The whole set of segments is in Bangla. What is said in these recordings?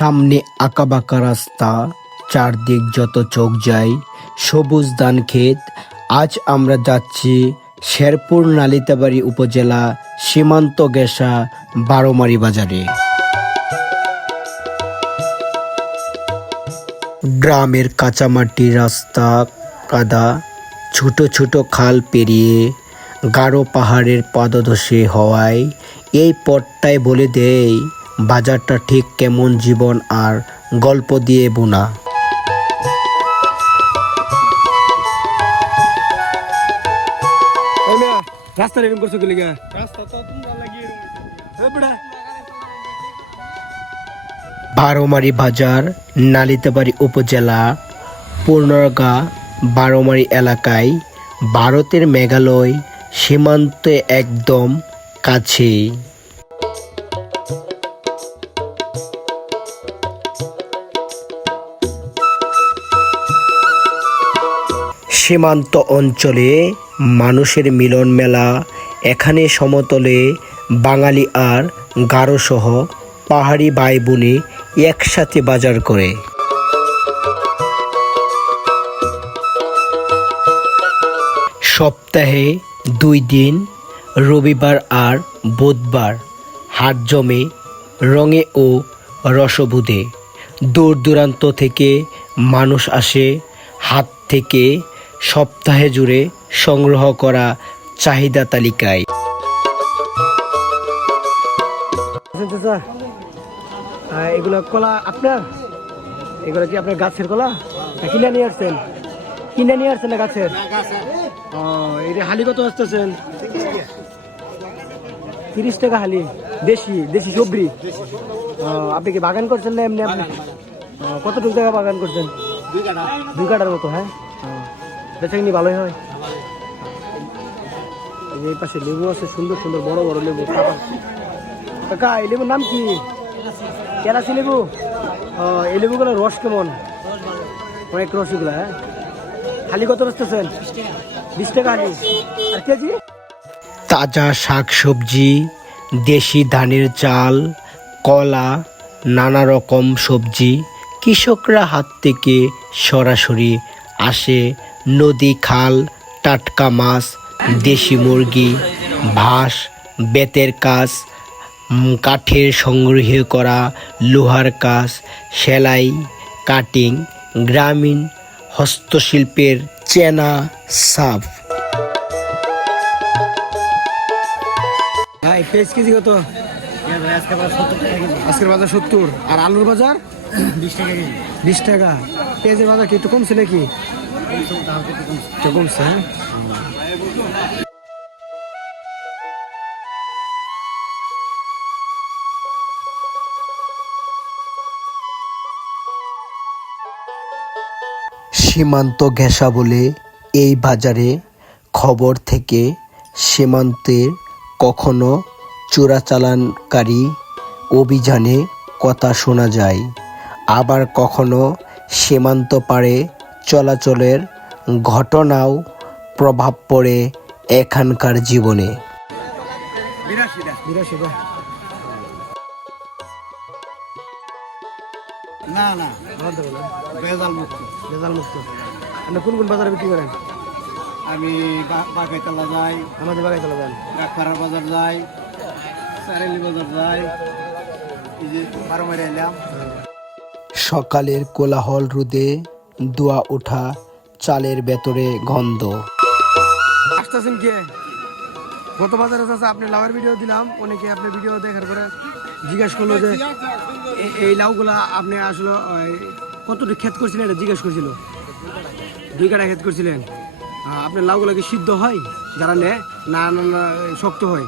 সামনে আঁকাবাঁকা রাস্তা, চারদিক যত চোখ যায়, সবুজ ধান ক্ষেত। আজ আমরা যাচ্ছি শেরপুর নালিতাবাড়ি উপজেলা সীমান্ত গেসা বারোমারি বাজারে। গ্রামের কাঁচামাটি রাস্তা, কাদা, ছোট ছোট খাল পেরিয়ে গাঢ় পাহাড়ের পাদধসে হওয়ায় এই পথটায় বলে দেয় বাজারটা ঠিক কেমন জীবন আর গল্প দিয়ে বোনা। ওই রাস্তা এরকম করছ কি রাস্তা তো তোমরা লাগিয়ে বারোমারি বাজার নালিতাবাড়ি উপজেলা পূর্ণগা বারোমারি এলাকায় ভারতের মেঘালয় সীমান্তে একদম কাছে সীমান্ত অঞ্চলে মানুষের মিলন মেলা, এখানে সমতলে বাঙালি আর গারো সহ পাহাড়ি ভাই বোনে একসাথে বাজার করে। সপ্তাহে দুই দিন, রবিবার আর বুধবার হাট জমে রঙে ও রসবুদে। দূর দূরান্ত থেকে মানুষ আসে হাত থেকে সপ্তাহে জুড়ে সংগ্রহ করা চাহিদা তালিকায়। এগুলো কলা আপনার? এগুলো কি আপনার গাছের কলা? কিনে নিয়ে আসছেন? কিনে নিয়ে আসছেন না গাছের? ও এটা হালি কত আসতেছেন? তিরিশ টাকা হালি দেশি দেশি সবরি ও, আপনি কি বাগান করছেন না এমনি? আপনি কতটুকু টাকা বাগান করছেন? দুই কাটার মতো হ্যাঁ? ভালোই হয়। এই পাশে লেবু আছে, সুন্দর সুন্দর বড় বড় লেবু কাকা এই লেবুর নাম কি? কেরাসি লেবু? এই লেবুগুলোর রস কেমন? অনেক হ্যাঁ? খালি কত বিশ টাকা আর কেজি? তাজা শাকসবজি, দেশি ধানের চাল, কলা, নানা রকম সবজি কৃষকরা হাত থেকে সরাসরি আসে নদী খাল টাটকা মাছ দেশি মুরগি ভাস বেতের কাজ কাঠের সংগ্রহ করা লোহার কাজ সেলাই কাটিং গ্রামীণ হস্তশিল্পের চেনা সাফ ভাই পেঁয়াজ কেজি কত? আজকের বাজার সত্তর। আর আলুর বাজার? বিশ টাকা বিশ টাকা। পেঁয়াজের বাজার কি একটু কমছে নাকি? সীমান্ত ঘেঁষা বলে এই বাজারে খবর থেকে সীমান্তের কখনো চোরাচালানকারী অভিযানে কথা শোনা যায়। আবার কখনো সীমান্ত পারে চলাচলের ঘটনাও প্রভাব পড়ে এখানকার জীবনে। না না মুক্ত ভেজাল মুক্ত আপনি কোন কোন বাজারে বিক্রি করেন? আমি বাগাইতলা যাই। আমাদের বাগাই চলে যান। ডাকপাড়ার বাজার যাই। চারেলি বাজার যাই। এই যে বারো মারি এলাম। সকালের কোলাহল রোদে দোয়া ওঠা চালের ভেতরে গন্ধ। আসতেছেন কে? গত বাজারে আছে আপনি লাউয়ের ভিডিও দিলাম অনেকে আপনি ভিডিও দেখার পরে জিজ্ঞেস করল যে এই লাউগুলা আপনি আসলে কতটুকু ক্ষেত করছিলেন এটা জিজ্ঞেস করছিল। দুই কাটা ক্ষেত করছিলেন। আপনার লাউগুলা কি সিদ্ধ হয়? যারা নেয় না না না, শক্ত হয়?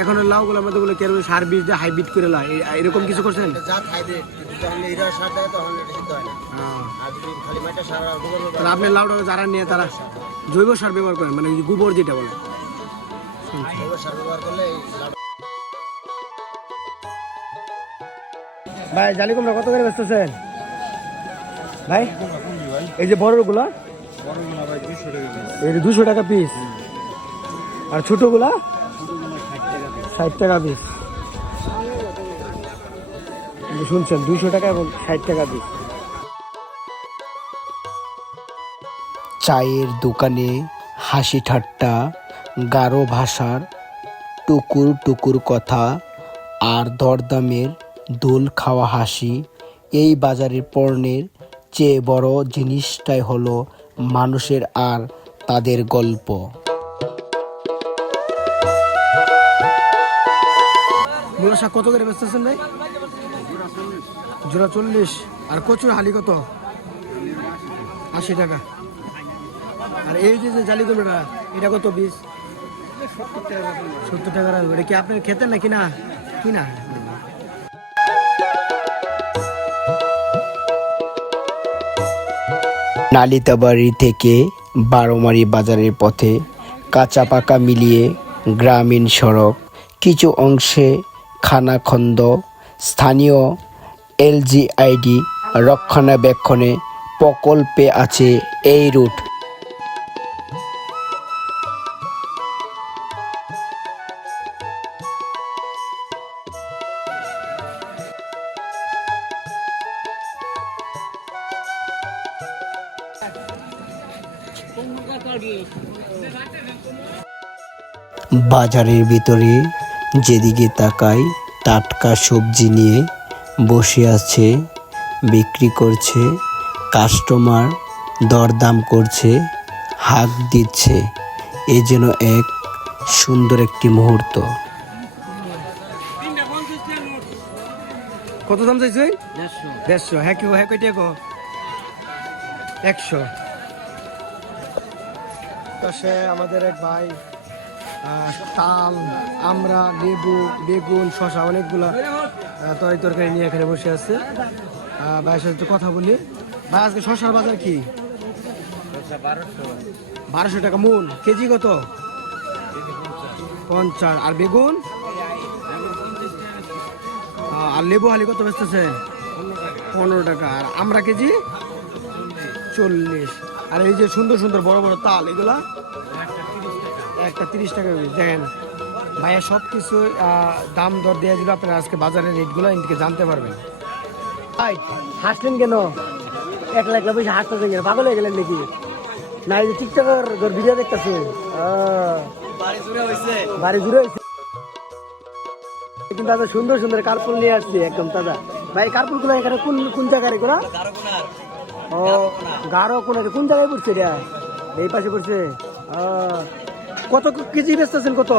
এখন লাউগুলোর মধ্যে বলে কেরম সার বীজ দিয়ে হাইব্রিড করে লা এরকম কিছু করছেন? এটা তাহলে আপনার লাউটা যারা নেয় তারা জৈব সার ব্যবহার করেন মানে গোবর যেটা বলে। ভাই, জালি কুমড়া কত করে বেচতেছেন? ভাই, এই যে বড়গুলা? এই দুশো টাকা পিস আর ছোটগুলা? ষাট টাকা পিস শুনছেন, দুশো টাকা এবং ষাট টাকা দিয়ে চায়ের দোকানে হাসি ঠাট্টা গারো ভাষার টুকুর টুকুর কথা আর দরদামের দোল খাওয়া হাসি, এই বাজারের পণ্যের চেয়ে বড় জিনিসটাই হলো মানুষের আর তাদের গল্প। কত করে ভাই? জোড়া চল্লিশ। আর কচুর হালি কত? আশি টাকা। আর এই যে জালি কুমড়োটা এটা কত বিশ সত্তর টাকা রাখব। এটা কি আপনার খেতেন না? কি না? নালিতাবাড়ি থেকে বারোমারি বাজারের পথে কাঁচা পাকা মিলিয়ে গ্রামীণ সড়ক, কিছু অংশে খানাখন্দ, স্থানীয় এলজিআইডি রক্ষণাবেক্ষণে প্রকল্পে আছে এই রুট। বাজারের ভিতরে যেদিকে তাকাই টাটকা সবজি নিয়ে বসে আছে বিক্রি করছে কাস্টমার দরদাম করছে হাক দিচ্ছে। এ যেন এক সুন্দর একটি মুহূর্ত। কত দাম চাইছে? দেড়শো। হ্যাঁ কি হ্যাঁ কয়টা গো একশো। পাশে আমাদের এক ভাই তাল আমরা লেবু বেগুন শশা অনেকগুলা তরি তরকারি তরকারি নিয়ে এখানে বসে আছে। ভাইয়ের সাথে একটু কথা বলি। ভাই আজকে শশার বাজার কি? বারোশো। টাকা মূল। কেজি কত? পঞ্চাশ। আর বেগুন? আর লেবু হালি কত বেচতেছে? পনেরো টাকা। আর আমরা কেজি? চল্লিশ। আর এই যে সুন্দর সুন্দর বড় বড় তাল, এগুলা? একটা তিরিশ টাকা দেখেন। ভাইয়া সব কিছু দাম দর দেওয়া দিলে, আপনারা আজকে বাজারের রেটগুলো এদিকে জানতে পারবেন। ভাই, হাসলেন কেন? এক লাখ বসে হাসতেছেন কেন? পাগল হয়ে গেলেন নাকি? না, এই যে টিকটকের ভিডিও দেখতেছেন বাড়ি জুড়ে হয়েছে কিন্তু দাদা সুন্দর সুন্দর কার্পুল নিয়ে আসছি, একদম তাজা। ভাই কার্পুলগুলো এখানে কোন কোন জায়গায় ও গারো কোন কোন জায়গায় পড়ছে এটা? এই পাশে পড়ছে। কত কেজি বেচতেছেন কত?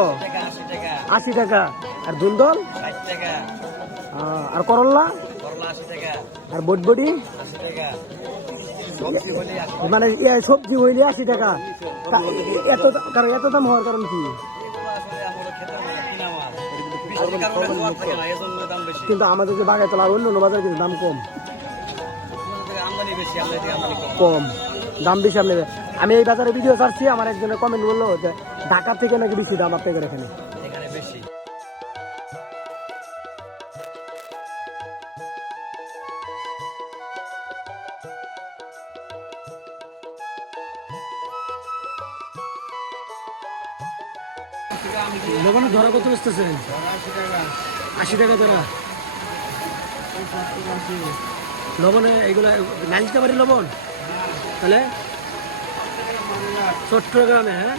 আশি টাকা। আর দুলদল ও, আর করল্লা আর বটবটি মানে সবজি হইলে আশি টাকা। এত কারণ এত দাম হওয়ার কারণ কি? কিন্তু আমাদের যে বাগায় চলা অন্য অন্য বাজারে কিন্তু দাম কম। কম। দাম বেশি আপনি আমি এই বাজারে ভিডিও ছাড়ছি আমার একজনের কমেন্ট বলল যে ঢাকা থেকে নাকি বেশি দাম আপনাদের এখানে? ধরা কত বেচতেছেন? আশি টাকা ধরা। লবণে এগুলো লবণ? তাহলে? সত্তর গ্রামে হ্যাঁ?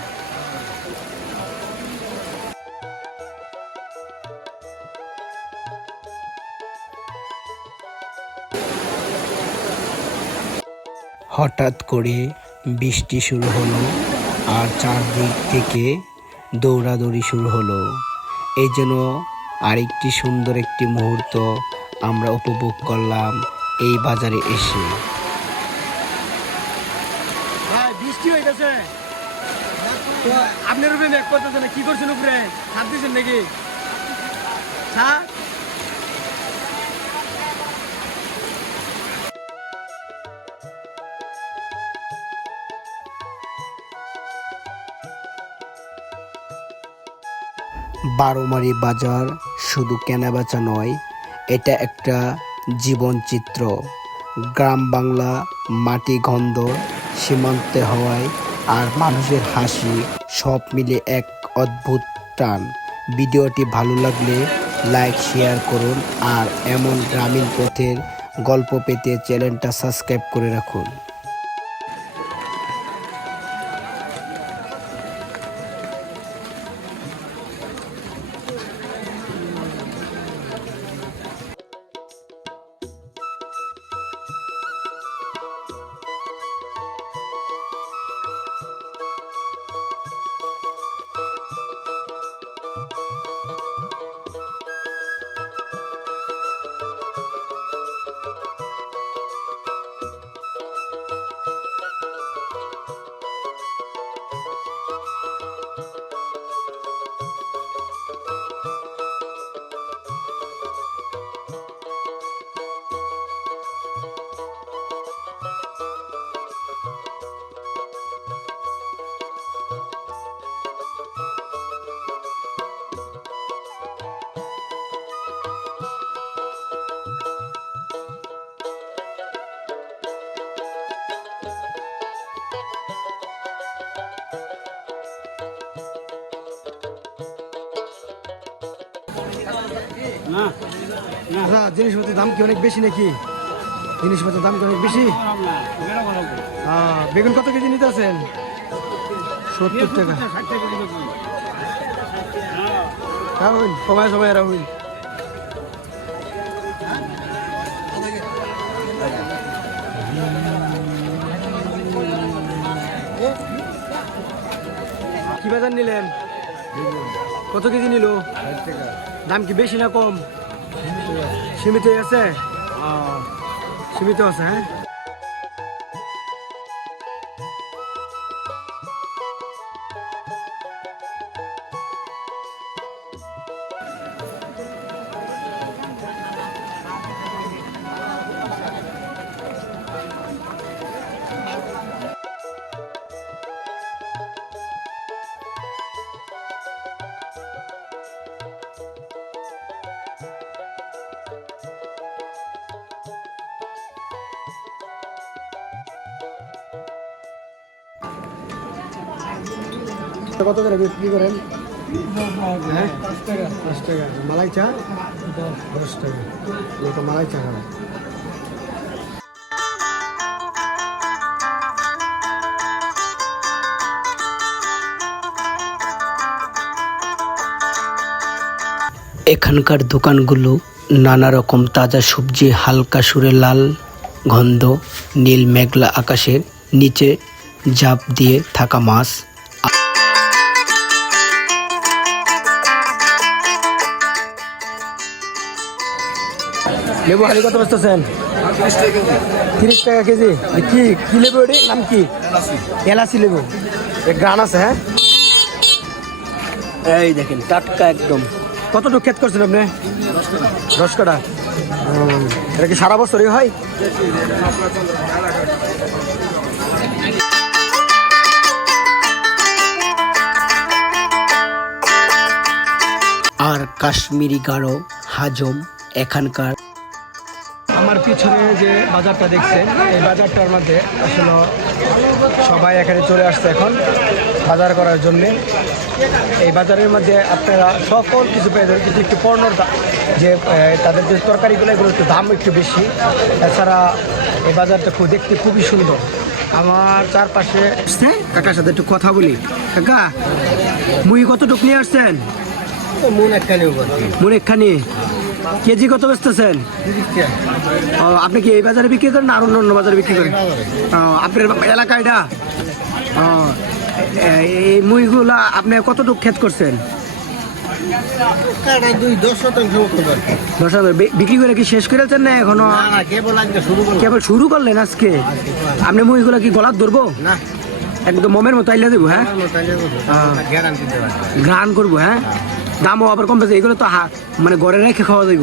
হঠাৎ করে বৃষ্টি শুরু হলো আর চারদিক থেকে দৌড়াদৌড়ি শুরু হলো। এই যেন আরেকটি সুন্দর একটি মুহূর্ত আমরা উপভোগ করলাম। এই বাজারে এসে। বৃষ্টি গেছে তো আপনার উপরে মেঘ করতেছে না কি করছেন উপরে? ছাদ দিচ্ছেন নাকি? ছাদ? বারোমারি বাজার শুধু কেনাবেচা নয় এটা একটা জীবনচিত্র। গ্রাম বাংলা, মাটি গন্ধ, সীমান্তে হওয়ায় আর মানুষের হাসি, সব মিলে এক অদ্ভুত টান। ভিডিওটি ভালো লাগলে লাইক, শেয়ার করুন আর এমন গ্রামীণ পথের গল্প পেতে চ্যানেলটা সাবস্ক্রাইব করে রাখুন। আচ্ছা জিনিসপত্রের দাম কি অনেক বেশি নাকি? জিনিসপত্রের দাম কি অনেক বেশি? বেগুন কত কেজি নিতে আছেন? সত্তর টাকা। হ্যাঁ। হইন কমায় সময় এরা কি বাজার নিলেন? কত কেজি নিল? দাম কি বেশি না কম? সীমিত আছে। আহ, সীমিত আছে হ্যাঁ? কত করে বিক্রি করেন? মালাই চা? দশ টাকা। মালাই চা খাবেন। এখানকার দোকানগুলো নানা রকম তাজা সবজি, হালকা সুরে লাল গন্ধ, নীল মেঘলা আকাশের নিচে জাপ দিয়ে থাকা মাছ। লেবু হালি কত বেচতেছেন তিরিশ টাকা কেজি। কি কি লেবু এটি? নাম কি? এলাচি লেবু। এ গ্রান আছে হ্যাঁ? এই দেখেন টাটকা একদম। কতটুকু ক্ষেত করছেন আপনি? দশ কাটা এটা কি সারা বছরই হয়? আর কাশ্মীরি গাঢ় হাজম এখানকার আমার পিছনে যে বাজারটা দেখছেন এই বাজারটার মধ্যে আসলে সবাই এখানে চলে আসছে এখন বাজার করার জন্য। এই বাজারের মধ্যে আপনারা সকল কিছু পেয়ে যাবেন কিন্তু একটু পণ্যর দা- যে তাদের যে তরকারিগুলো এগুলো একটু দাম একটু বেশি। এছাড়া এই বাজারটা খুব দেখতে খুবই সুন্দর। আমার চারপাশে আসছে কাকার সাথে একটু কথা বলি। কাকা মুই কতটুকু নিয়ে আসছেন? মন একখানে মনে একখানি? কেজি কত বেচতেছেন? ও, আপনি কি এই বাজারে বিক্রি করেন আর অন্য অন্য বাজারে বিক্রি করেন? ও, আপনার এলাকা এটা? ও, এই মুইগুলা আপনি কতটুকু ক্ষেত করছেন? বিক্রি করে কি শেষ করেছেন না এখনও? না না কেবল শুরু করলেন আজকে? আপনি মুইগুলা কি গলাত ধরবো? না। একদম মোমের মতো আইলে দেবো হ্যাঁ? হ্যাঁ। ঘ্রাণ করব হ্যাঁ? দামও আবার কম বেশি এগুলো তো হা- মানে ঘরে রেখে খাওয়া যাইব।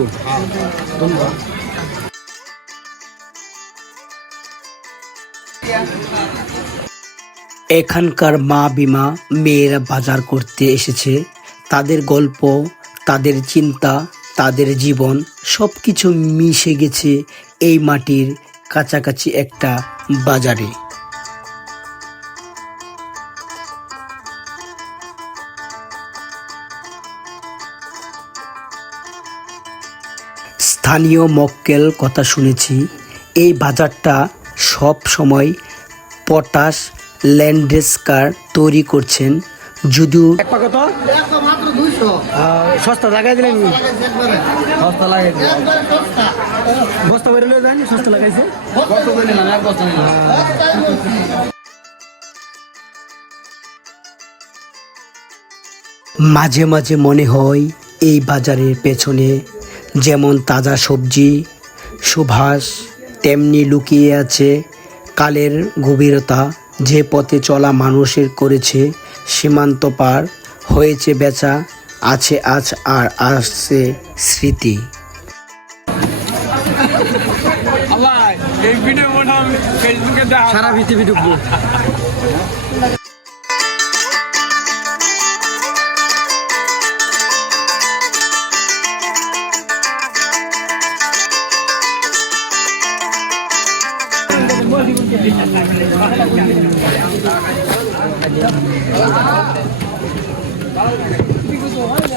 এখানকার মা বিমা মেয়েরা বাজার করতে এসেছে। তাদের গল্প তাদের চিন্তা তাদের জীবন সব কিছু মিশে গেছে এই মাটির কাছাকাছি একটা বাজারে। স্থানীয় মক্কেল কথা শুনেছি। এই বাজারটা সব সময় পটাশ ল্যান্ডেস্কার তৈরি করছেন। যদিও সস্তা লাগাই দিলেন সস্তা লাগাই বস্তা সস্তা লাগাইছে। মাঝে মাঝে মনে হয় এই বাজারের পেছনে যেমন তাজা সবজি সুভাষ তেমনি লুকিয়ে আছে কালের গভীরতা। যে পথে চলা মানুষের করেছে সীমান্ত পার হয়েছে বেচা আছে আজ আর আসছে স্মৃতি। এই ভিডিও আমি ফেসবুকে দেখা সারা পৃথিবী ঢুকবো।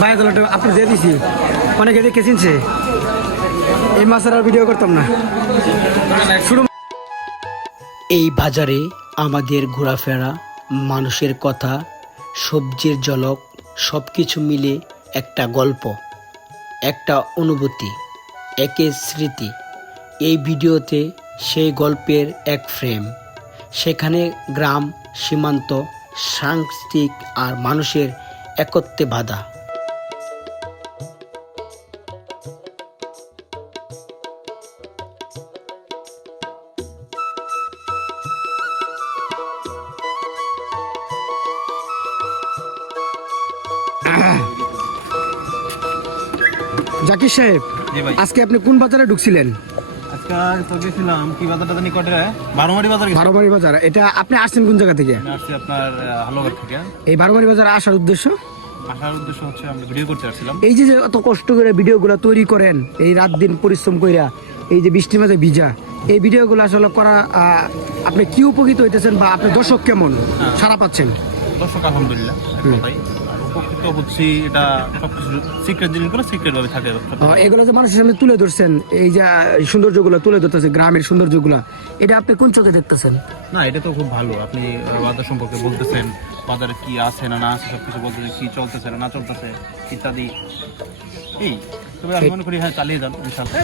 বাইরে তো আপলোড দিয়ে দিছি। অনেকে দেখে চিনছে। এই মাসের আর ভিডিও করতাম না। শুরু এই বাজারে আমাদের ঘোরাফেরা, মানুষের কথা, সবজির জলক সব কিছু মিলে একটা গল্প, একটা অনুভূতি একে স্মৃতি। এই ভিডিওতে সেই গল্পের এক ফ্রেম সেখানে গ্রাম, সীমান্ত, সাংস্কৃতিক আর মানুষের একত্রে বাধা। জাকির সাহেব আজকে আপনি কোন বাজারে ঢুকছিলেন? বারোমারি বাজার এটা আপনি আসছেন কোন জায়গা থেকে? এই বারোমারি বাজারে আসার উদ্দেশ্য? আসার উদ্দেশ্য হচ্ছে আমরা ভিডিও করতে আসছিলাম। এই যে এত কষ্ট করে ভিডিওগুলো তৈরি করেন এই রাত দিন পরিশ্রম কইরা এই যে বৃষ্টির মাঝে ভিজা এই ভিডিওগুলো আসলে করা আহ, আপনি কি উপকৃত হইতেছেন বা আপনি দর্শক কেমন? সারা পাচ্ছেন? দর্শক আলহামদুলিল্লাহ উপকৃত হচ্ছি এটা সবকিছু সিক্রেট জিনিসগুলো সিক্রেট ভাবে থাকে এগুলো যে মানুষের সামনে তুলে ধরছেন এই যে সৌন্দর্যগুলো তুলে ধরতেছে গ্রামের সৌন্দর্যগুলো এটা আপনি কোন চোখে দেখতেছেন না এটা তো খুব ভালো আপনি বাজার সম্পর্কে বলতেছেন বাজারে কি আছে না না আছে সবকিছু বলতেছেন কি চলতেছে না না চলতেছে ইত্যাদি এই তবে আমি মনে করি হ্যাঁ চালিয়ে যান ইনশাল্লাহ